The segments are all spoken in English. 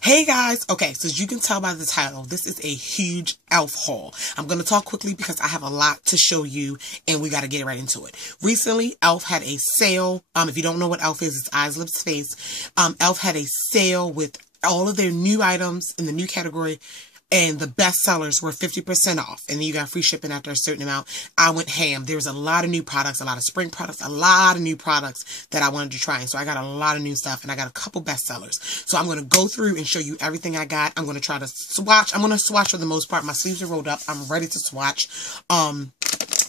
Hey guys, okay, so as you can tell by the title, this is a huge e.L.F. haul. I'm going to talk quickly because I have a lot to show you and we got to get right into it. Recently, e.L.F. had a sale. If you don't know what e.L.F. is, it's eyes, lips, face. e.L.F. had a sale with all of their new items in the new category, and the best sellers were 50% off. And then you got free shipping after a certain amount. I went ham. There was a lot of new products, a lot of spring products, a lot of new products that I wanted to try. And so I got a lot of new stuff and I got a couple best sellers. So I'm going to go through and show you everything I got. I'm going to try to swatch. I'm going to swatch for the most part. My sleeves are rolled up. I'm ready to swatch.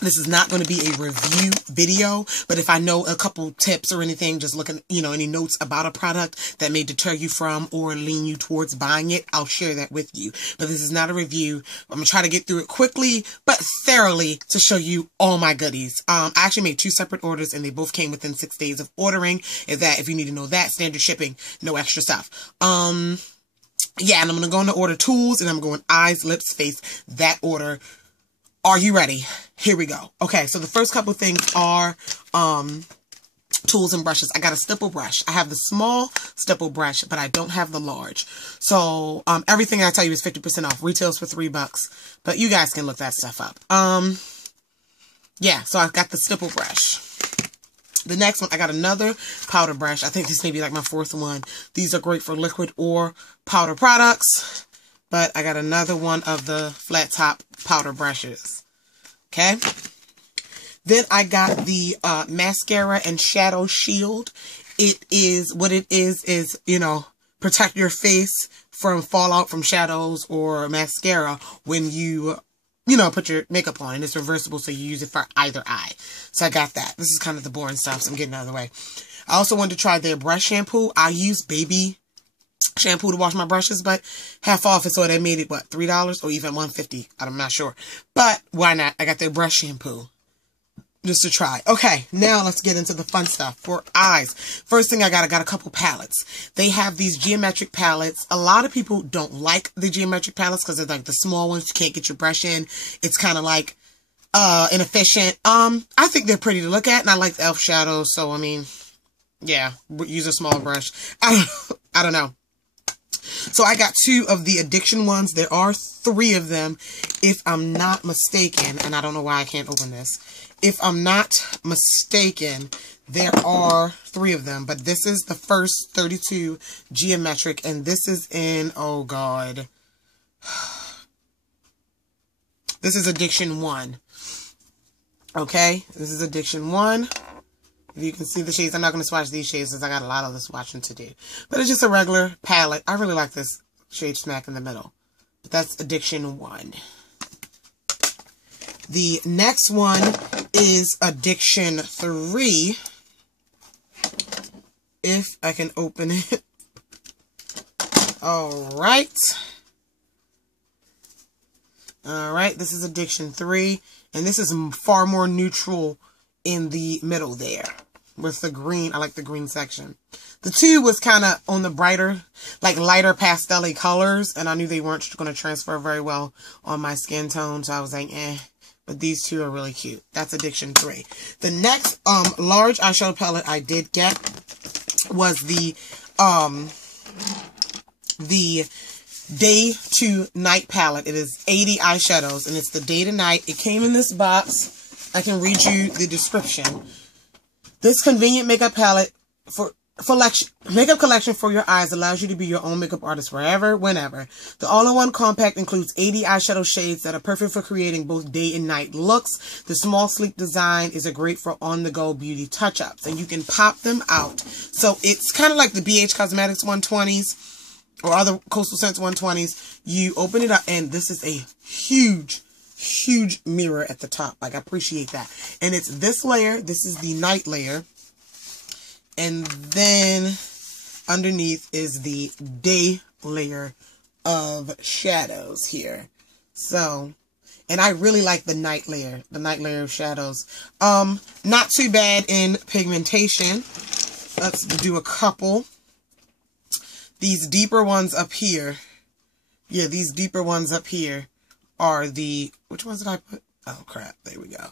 This is not going to be a review video, but if I know a couple tips or anything, just looking, any notes about a product that may deter you from or lean you towards buying it, I'll share that with you. But this is not a review. I'm going to try to get through it quickly, but thoroughly to show you all my goodies. I actually made 2 separate orders and they both came within 6 days of ordering. If you need to know that, standard shipping, no extra stuff. Yeah, and I'm going to go into order tools and I'm going eyes, lips, face, that order. Are you ready? Here we go. Okay, so the first couple things are tools and brushes. I got a stipple brush. I have the small stipple brush, but I don't have the large. So everything I tell you is 50% off. Retails for $3, but you guys can look that stuff up. Yeah, so I've got the stipple brush. The next one, I got another powder brush. I think this may be like my 4th one. These are great for liquid or powder products. But I got another one of the flat top powder brushes. Okay. Then I got the mascara and shadow shield. It is, what it is, protect your face from fallout from shadows or mascara when you, put your makeup on. And it's reversible, so you use it for either eye. So I got that. This is kind of the boring stuff, so I'm getting out of the way. I also wanted to try their brush shampoo. I use baby shampoo to wash my brushes, but half off it, so they made it, what, $3 or even $1.50? I'm not sure. But why not? I got their brush shampoo just to try. Okay, now let's get into the fun stuff for eyes. First thing I got a couple palettes. They have these geometric palettes. A lot of people don't like the geometric palettes because they're like the small ones. You can't get your brush in. It's kind of like inefficient. I think they're pretty to look at, and I like the e.L.F. shadows, so I mean, yeah, use a smaller brush. I don't know. So I got 2 of the addiction ones. There are 3 of them, if I'm not mistaken. And I don't know why I can't open this. If I'm not mistaken, there are 3 of them. But this is the first 32 geometric. And this is in, oh God. This is addiction 1. Okay. This is addiction 1. If you can see the shades, I'm not going to swatch these shades because I got a lot of the swatching to do. But it's just a regular palette. I really like this shade smack in the middle. But that's addiction 1. The next one is addiction 3. If I can open it. Alright. Alright, this is addiction 3. And this is far more neutral in the middle there with the green. I like the green section. The 2 was kind of on the brighter, like lighter pastel-y colors, and I knew they weren't going to transfer very well on my skin tone, so I was like, eh. But these 2 are really cute. That's addiction 3. The next large eyeshadow palette I did get was the day to night palette. It is 80 eyeshadows, and it's the day to night. It came in this box. I can read you the description. This convenient makeup palette makeup collection for your eyes allows you to be your own makeup artist wherever, whenever. The all-in-one compact includes 80 eyeshadow shades that are perfect for creating both day and night looks. The small, sleek design is great for on-the-go beauty touch-ups, and you can pop them out. So it's kind of like the BH Cosmetics 120s or other Coastal Scents 120s. You open it up, and this is a huge mirror at the top. Like, I appreciate that. And it's this layer. This is the night layer. And then underneath is the day layer of shadows here. So, and I really like the night layer of shadows. Not too bad in pigmentation. Let's do a couple. These deeper ones up here. Yeah, these deeper ones up here are the, which ones did I put? Oh crap, there we go.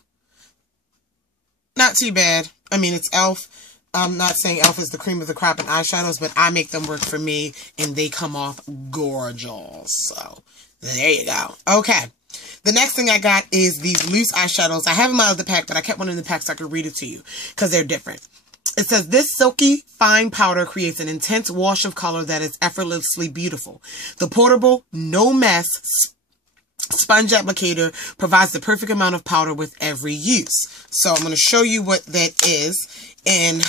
Not too bad. I mean, it's e.L.F. I'm not saying E.L.F is the cream of the crop in eyeshadows, but I make them work for me, and they come off gorgeous. So, there you go. Okay. The next thing I got is these loose eyeshadows. I have them out of the pack, but I kept one in the pack so I could read it to you, because they're different. It says, this silky, fine powder creates an intense wash of color that is effortlessly beautiful. The portable, no mess sponge applicator provides the perfect amount of powder with every use. So I'm going to show you what that is. And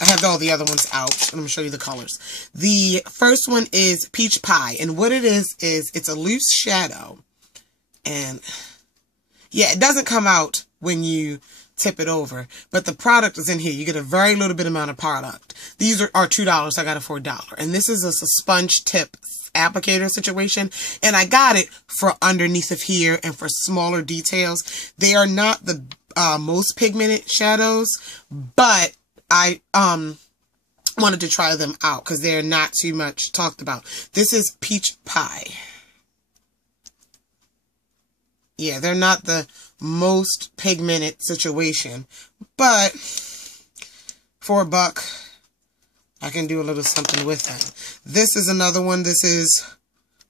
I have all the other ones out. I'm going to show you the colors. The first one is Peach Pie. And what it is it's a loose shadow. And yeah, it doesn't come out when you tip it over, but the product is in here. You get a very little bit amount of product. These are $2. I got it for $1. And this is a sponge tip applicator situation. And I got it for underneath of here and for smaller details. They are not the most pigmented shadows, but I wanted to try them out because they're not too much talked about. This is Peach Pie. Yeah, they're not the most pigmented situation, but for $1, I can do a little something with them. This is another one. This is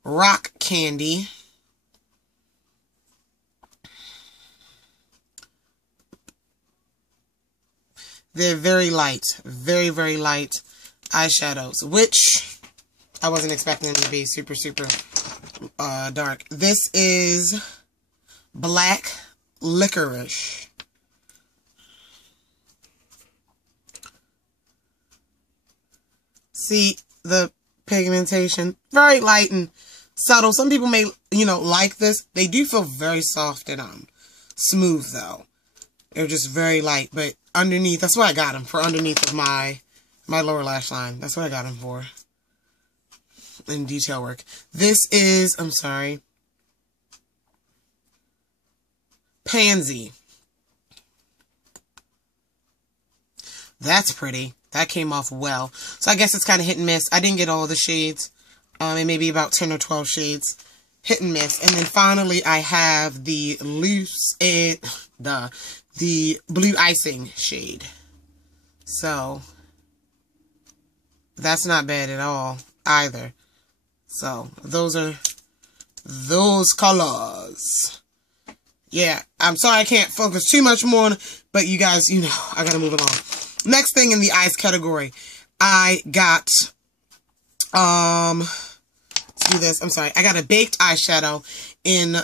Rock Candy. They're very light, very, very light eyeshadows, which I wasn't expecting them to be super, super dark. This is Black Licorice. See the pigmentation? Very light and subtle. Some people may, like this. They do feel very soft and smooth though. They're just very light, but underneath, that's what I got them for, underneath of my lower lash line. That's what I got them for. In detail work. This is, I'm sorry, Pansy. That's pretty. That came off well. So I guess it's kind of hit and miss. I didn't get all the shades. It may be about 10 or 12 shades. Hit and miss. And then finally I have the loose and the blue icing shade. So that's not bad at all either. So those are those colors. Yeah, I'm sorry I can't focus too much more on it, but you guys, I gotta move along. Next thing in the eyes category, I got, let's do this, I'm sorry, I got a baked eyeshadow in,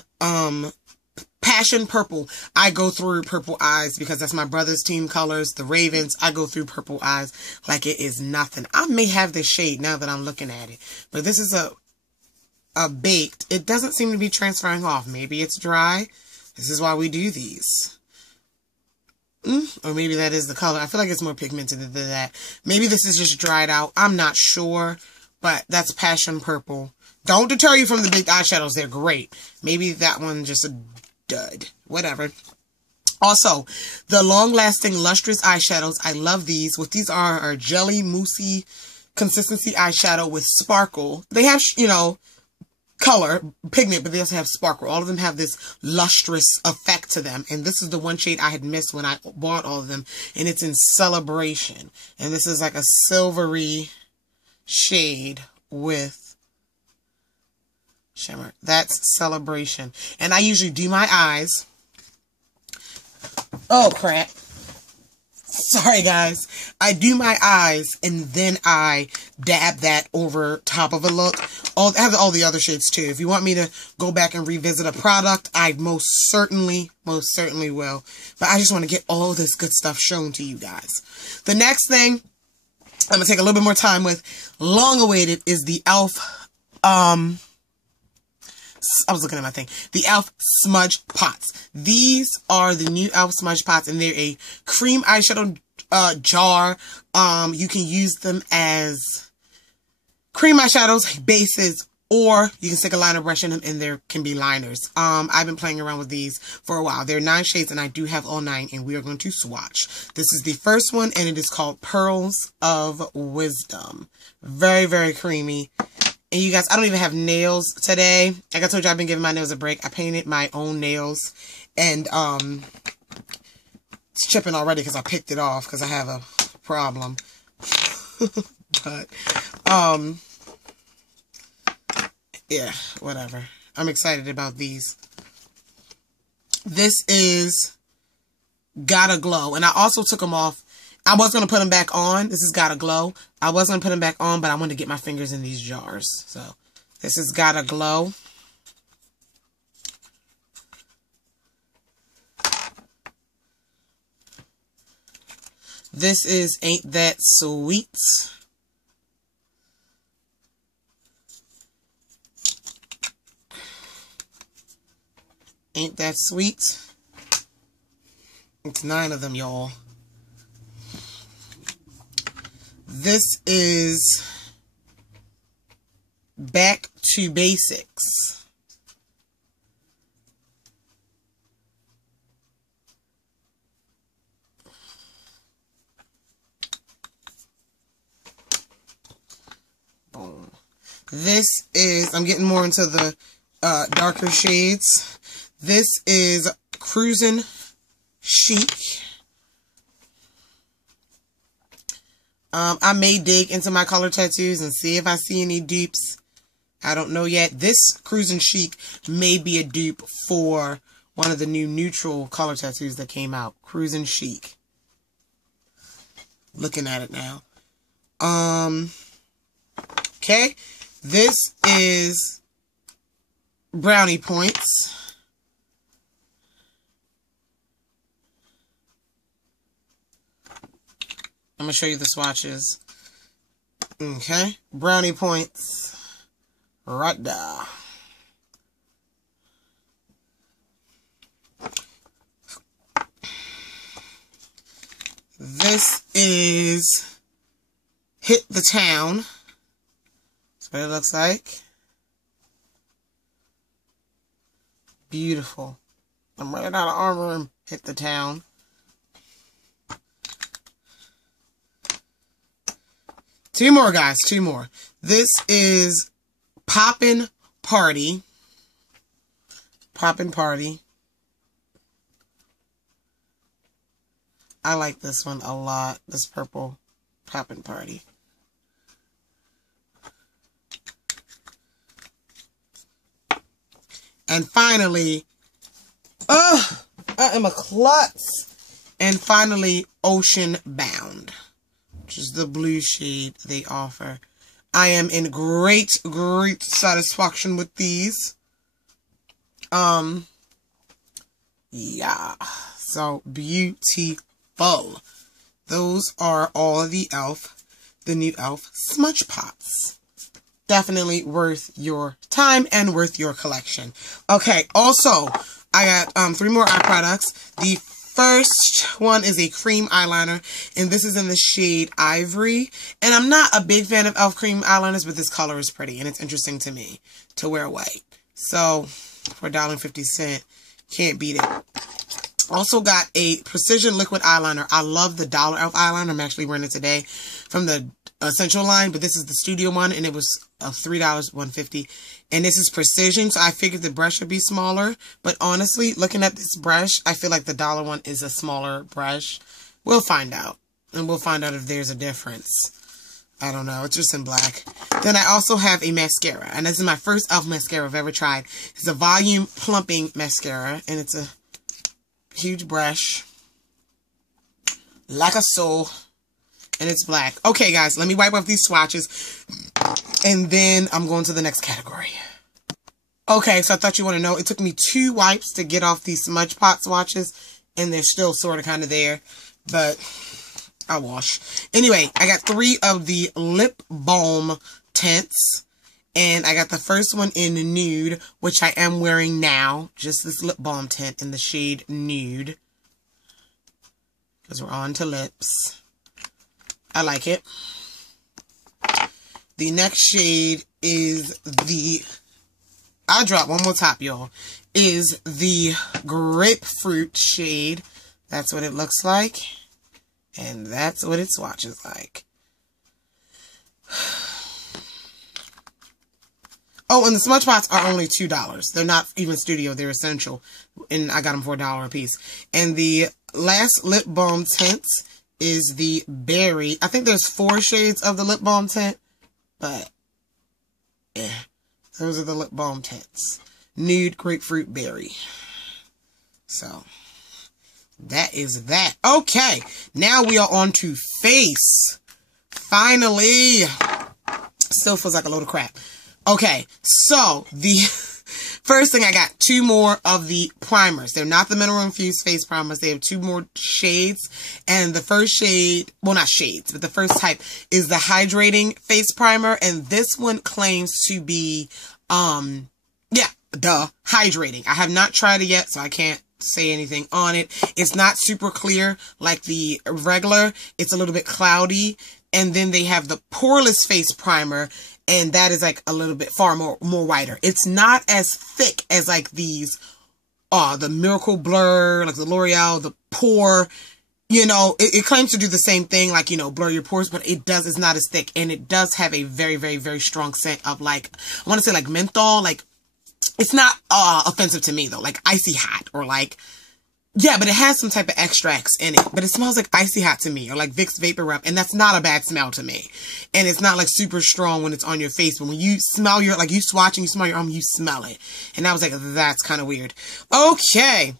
Passion Purple. I go through purple eyes because that's my brother's team colors, the Ravens. I go through purple eyes like it is nothing. I may have this shade now that I'm looking at it, but this is a baked. It doesn't seem to be transferring off. Maybe it's dry. This is why we do these. Or maybe that is the color. I feel like it's more pigmented than that. Maybe this is just dried out. I'm not sure, but that's Passion Purple. Don't deter you from the big eyeshadows. They're great. Maybe that one just a dud. Whatever. Also, the long-lasting lustrous eyeshadows. I love these. What these are jelly, moussey consistency eyeshadow with sparkle. They have, color, pigment, but they also have sparkle. All of them have this lustrous effect to them. And this is the one shade I had missed when I bought all of them. And it's in Celebration. And this is like a silvery shade with shimmer. That's Celebration. And I usually do my eyes. Oh, crap. Sorry, guys. I do my eyes, and then I dab that over top of a look. I have all the other shades, too. If you want me to go back and revisit a product, I most certainly will. But I just want to get all this good stuff shown to you guys. The next thing I'm going to take a little bit more time with, long-awaited, is the E.L.F. I was looking at my thing. The E.L.F. Smudge Pots. These are the new E.L.F. Smudge Pots, and they're a cream eyeshadow jar. You can use them as cream eyeshadows, bases, or you can stick a liner brush in them, and there can be liners. I've been playing around with these for a while. There are 9 shades, and I do have all 9, and we are going to swatch. This is the first one, and it is called Pearls of Wisdom. Very, very creamy. And you guys, I don't even have nails today. Like I told you, I've been giving my nails a break. I painted my own nails. And It's chipping already because I picked it off because I have a problem. But, yeah, whatever. I'm excited about these. This is Gotta Glow. And I also took them off. I was going to put them back on. This is Gotta Glow. I was going to put them back on, but I wanted to get my fingers in these jars. So, this is Gotta Glow. This is Ain't That Sweet. Ain't That Sweet. It's 9 of them, y'all. This is Back to Basics. Boom. This is, I'm getting more into the darker shades. This is Cruisin' Chic. I may dig into my color tattoos and see if I see any dupes. I don't know yet. This Cruisin' Chic may be a dupe for one of the new neutral color tattoos that came out. Cruisin' Chic. Looking at it now. Okay. This is Brownie Points. I'm going to show you the swatches. Okay. Brownie Points. Right there. This is Hit the Town. That's what it looks like. Beautiful. I'm running out of armor and Hit the Town. Two more, guys. Two more. This is Poppin' Party. Poppin' Party. I like this one a lot. This purple Poppin' Party. And finally, I am a klutz. And finally, Ocean Bound, which is the blue shade they offer. I am in great satisfaction with these. Yeah. So beautiful. Those are all of the E.L.F, the new E.L.F smudge pots. Definitely worth your time and worth your collection. Okay, also, I got 3 more eye products. The first one is a cream eyeliner, and this is in the shade Ivory. And I'm not a big fan of E.L.F cream eyeliners, but this color is pretty, and it's interesting to me to wear white. So, for $1.50, can't beat it. Also got a precision liquid eyeliner. I love the dollar E.L.F eyeliner. I'm actually wearing it today from the Essential line, but this is the studio one, and it was $3, $1.50. And this is precision, so I figured the brush would be smaller. But honestly, looking at this brush, I feel like the dollar one is a smaller brush. We'll find out. And we'll find out if there's a difference. I don't know. It's just in black. Then I also have a mascara. And this is my first E.L.F mascara I've ever tried. It's a volume plumping mascara. And it's a huge brush. Like a soul. And it's black. Okay, guys, let me wipe off these swatches. And then I'm going to the next category. Okay, so I thought you want to know. It took me 2 wipes to get off these Smudge Pot swatches. And they're still sort of kind of there. But I'll wash. Anyway, I got 3 of the lip balm tints. And I got the first one in nude, which I am wearing now. Just this lip balm tint in the shade Nude. Because we're on to lips. I like it. The next shade is the, I'll drop one more top, y'all, is the grapefruit shade. That's what it looks like. And that's what it swatches like. Oh, and the smudge pots are only $2. They're not even studio. They're essential. And I got them for $1 a piece. And the last lip balm tint is the Berry. I think there's 4 shades of the lip balm tint, but yeah, those are the lip balm tints. Nude Grapefruit Berry. So that is that. Okay, now we are on to face. Finally. Still feels like a load of crap. Okay, so the first thing, I got 2 more of the primers. They're not the mineral infused face primers. They have 2 more shades. And the first shade, well, not shades, but the first type is the hydrating face primer. And this one claims to be, hydrating. I have not tried it yet, so I can't say anything on it. It's not super clear like the regular. It's a little bit cloudy. And then they have the poreless face primer, and that is like a little bit far more whiter. It's not as thick as like these, the Miracle Blur, like the L'Oreal, the Pore. You know, it claims to do the same thing, like, you know, blur your pores, but it's not as thick. And it does have a very, very, very strong scent of like, I want to say like menthol. Like, it's not offensive to me though, like icy hot or like, yeah, but it has some type of extracts in it, but it smells like icy hot to me, or like Vicks Vapor Rub, and that's not a bad smell to me. And it's not like super strong when it's on your face, but when you smell like you swatch and you smell your arm, you smell it. And I was like, that's kind of weird. Okay.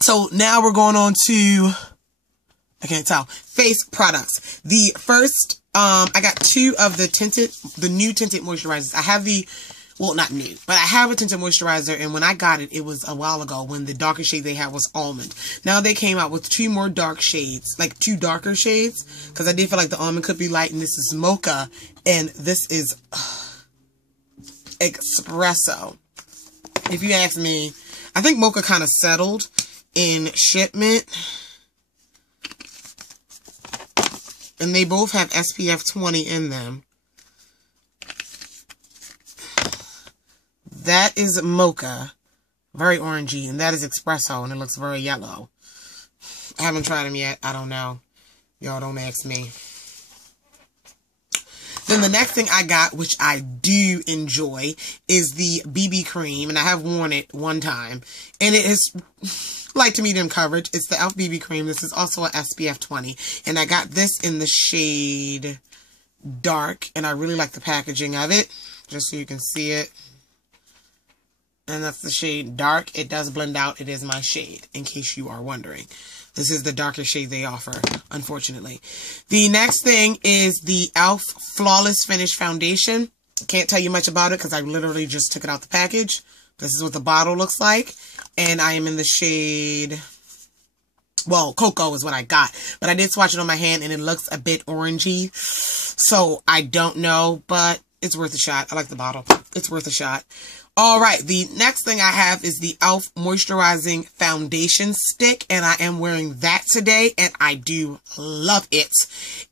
So now we're going on to, I can't tell, face products. The first, I got 2 of the new tinted moisturizers. I have the, well, not new, but I have a tinted moisturizer, and when I got it, it was a while ago when the darker shade they had was almond. Now they came out with 2 more dark shades, like 2 darker shades, because I did feel like the almond could be light, and this is mocha, and this is espresso. If you ask me, I think mocha kind of settled in shipment, and they both have SPF 20 in them. That is mocha, very orangey, and that is espresso, and it looks very yellow. I haven't tried them yet. I don't know. Y'all don't ask me. Then the next thing I got, which I do enjoy, is the BB cream, and I have worn it one time, and it is light to medium coverage. It's the E.L.F. BB cream. This is also a SPF 20, and I got this in the shade dark, and I really like the packaging of it, just so you can see it. And that's the shade dark. It does blend out. It is my shade, in case you are wondering. This is the darker shade they offer, unfortunately. The next thing is the E.L.F. Flawless Finish Foundation. Can't tell you much about it because I literally just took it out the package. This is what the bottle looks like. And I am in the shade, well, cocoa is what I got. But I did swatch it on my hand, and it looks a bit orangey. So I don't know, but it's worth a shot. I like the bottle. It's worth a shot. All right, the next thing I have is the E.L.F. Moisturizing Foundation Stick, and I am wearing that today, and I do love it.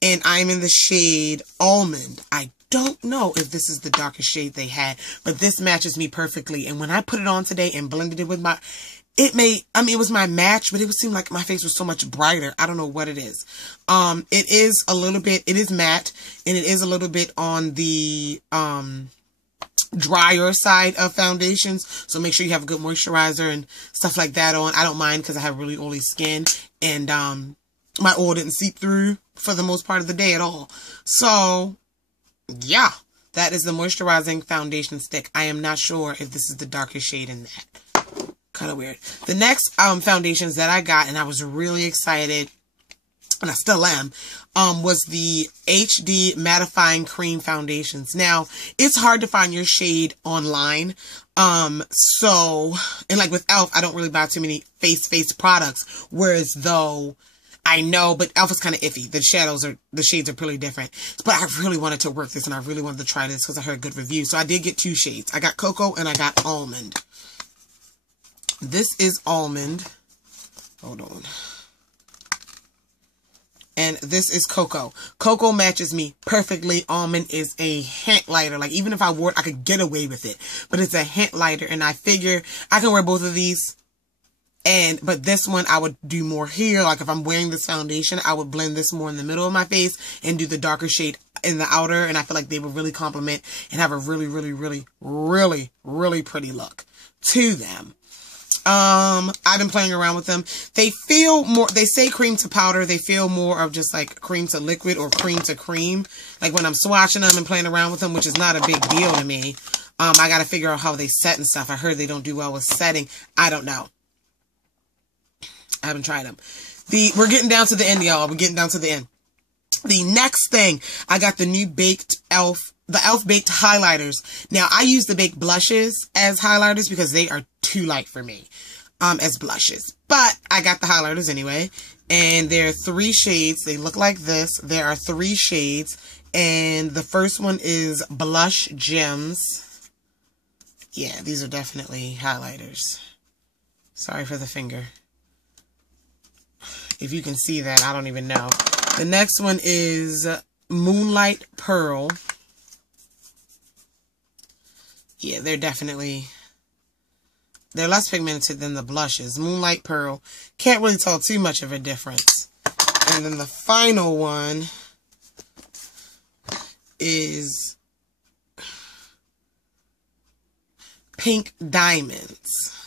And I'm in the shade Almond. I don't know if this is the darkest shade they had, but this matches me perfectly. And when I put it on today and blended it with my, it was my match, but it would seem like my face was so much brighter. I don't know what it is. It is a little bit, it is matte, and it is a little bit on the, drier side of foundations, so make sure you have a good moisturizer and stuff like that on. I don't mind because I have really oily skin, and my oil didn't seep through for the most part of the day at all. So yeah, that is the moisturizing foundation stick. I am not sure if this is the darkest shade in that. Kind of weird. The next foundations that I got, and I was really excited, and I still am, was the HD Mattifying Cream Foundations. Now, it's hard to find your shade online. So, and like with E.L.F., I don't really buy too many face products, whereas though I know, but E.L.F. is kind of iffy. The shades are pretty different. But I really wanted to work this, and I really wanted to try this because I heard good reviews. So I did get 2 shades. I got Cocoa and I got Almond. This is Almond. Hold on. And this is Cocoa. Cocoa matches me perfectly. Almond is a hint lighter. Like, even if I wore it, I could get away with it. But it's a hint lighter. And I figure I can wear both of these. But this one, I would do more here. Like, if I'm wearing this foundation, I would blend this more in the middle of my face and do the darker shade in the outer. And I feel like they would really complement and have a really, really, really, really, really pretty look to them. I've been playing around with them. They feel more, they say cream to powder. They feel more of just like cream to liquid or cream to cream. Like when I'm swatching them and playing around with them, which is not a big deal to me. I got to figure out how they set and stuff. I heard they don't do well with setting. I don't know. I haven't tried them. We're getting down to the end, y'all. We're getting down to the end. The next thing, I got the new baked E.L.F. The E.L.F. baked highlighters. Now, I use the baked blushes as highlighters because they are too light for me as blushes. But I got the highlighters anyway. And there are 3 shades. They look like this. There are 3 shades. And the first one is Blush Gems. Yeah, these are definitely highlighters. Sorry for the finger. If you can see that, I don't even know. The next one is Moonlight Pearl. Yeah, they're less pigmented than the blushes. Moonlight Pearl. Can't really tell too much of a difference. And then the final one is Pink Diamonds.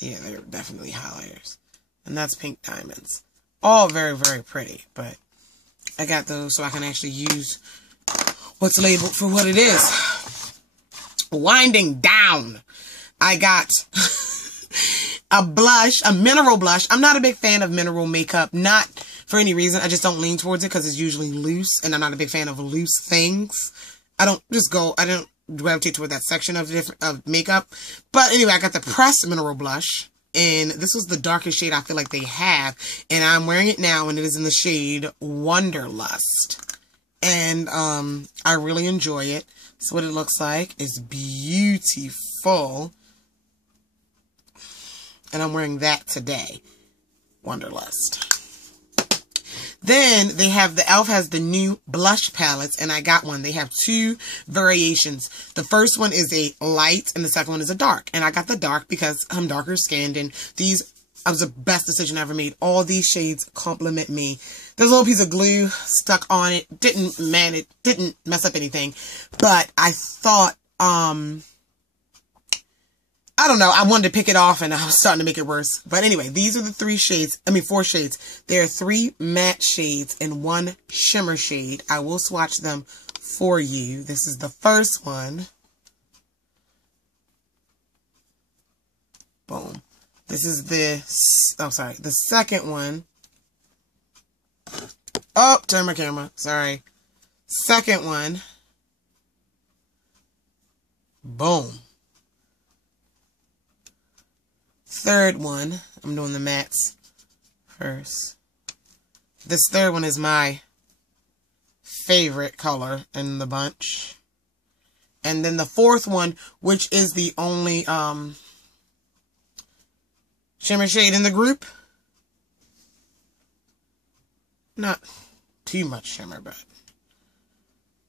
Yeah, they're definitely highlighters. And that's Pink Diamonds. All very, very pretty. But I got those so I can actually use what's labeled for what it is. Winding down. I got a blush, a mineral blush. I'm not a big fan of mineral makeup. Not for any reason. I just don't lean towards it because it's usually loose. And I'm not a big fan of loose things. I don't gravitate toward that section of makeup. But anyway, I got the pressed mineral blush, and this was the darkest shade I feel like they have, and I'm wearing it now, and it is in the shade Wanderlust, and I really enjoy it. So what it looks like is beautiful, and I'm wearing that today, Wanderlust. Then they have the E.L.F. has the new blush palettes, and I got one. They have 2 variations. The first one is a light, and the second one is a dark. And I got the dark because I'm darker skinned, and these was the best decision I ever made. All these shades compliment me. There's a little piece of glue stuck on it. It didn't mess up anything. But I thought, I don't know. I wanted to pick it off and I was starting to make it worse. But anyway, these are the 4 shades. There are 3 matte shades and 1 shimmer shade. I will swatch them for you. This is the first one. Boom. This is the second one. Oh, turn my camera. Sorry. Second one. Boom. Third one, I'm doing the mattes first. This third one is my favorite color in the bunch. And then the fourth one, which is the only shimmer shade in the group. Not too much shimmer, but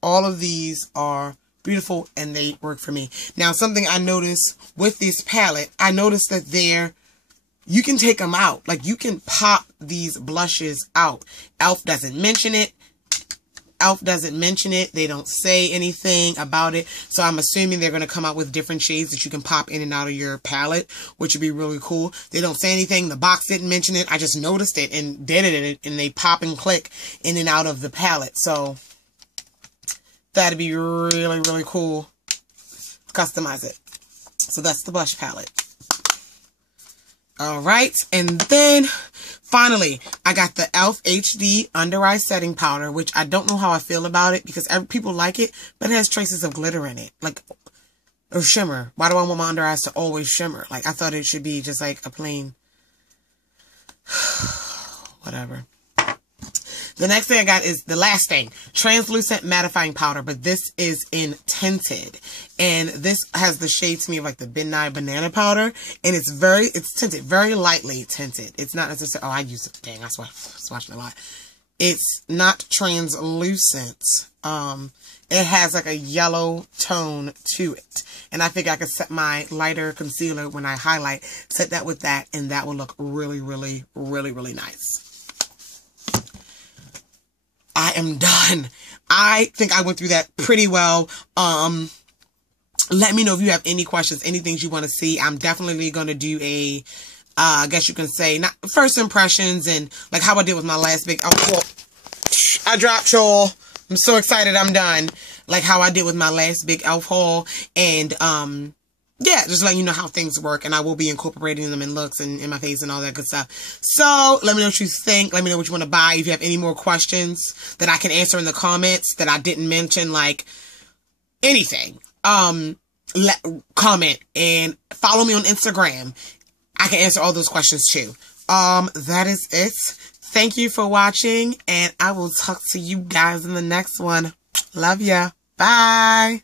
all of these are beautiful and they work for me. Now, something I noticed with this palette, I noticed that you can take them out. Like, you can pop these blushes out. E.L.F. doesn't mention it. E.L.F. doesn't mention it. They don't say anything about it. So I'm assuming they're going to come out with different shades that you can pop in and out of your palette, which would be really cool. They don't say anything. The box didn't mention it. I just noticed it and did it, and they pop and click in and out of the palette. So that'd be really, really cool. Customize it. So that's the blush palette. All right. And then finally, I got the E.L.F. HD Under Eye Setting Powder, which I don't know how I feel about it because people like it, but it has traces of glitter in it. Like, or shimmer. Why do I want my under eyes to always shimmer? Like, I thought it should be just like a plain, whatever. The next thing I got is the last thing, translucent mattifying powder, but this is in tinted, and this has the shade to me of like the Midnight Banana powder, and it's tinted, very lightly tinted. It's not necessarily, oh, I use it, dang, I swatched it a lot. It's not translucent. It has like a yellow tone to it, and I think I could set my lighter concealer when I highlight, set that with that, and that will look really, really, really, really nice. I am done. I think I went through that pretty well. let me know if you have any questions, any things you want to see. I'm definitely going to do a, I guess you can say, not first impressions and like how I did with my last big, I dropped y'all. I'm so excited I'm done. Like how I did with my last big e.L.F. haul. And, yeah, just letting you know how things work. And I will be incorporating them in looks and in my face and all that good stuff. So, let me know what you think. Let me know what you want to buy. If you have any more questions that I can answer in the comments that I didn't mention, like anything, comment and follow me on Instagram. I can answer all those questions too. That is it. Thank you for watching, and I will talk to you guys in the next one. Love ya. Bye.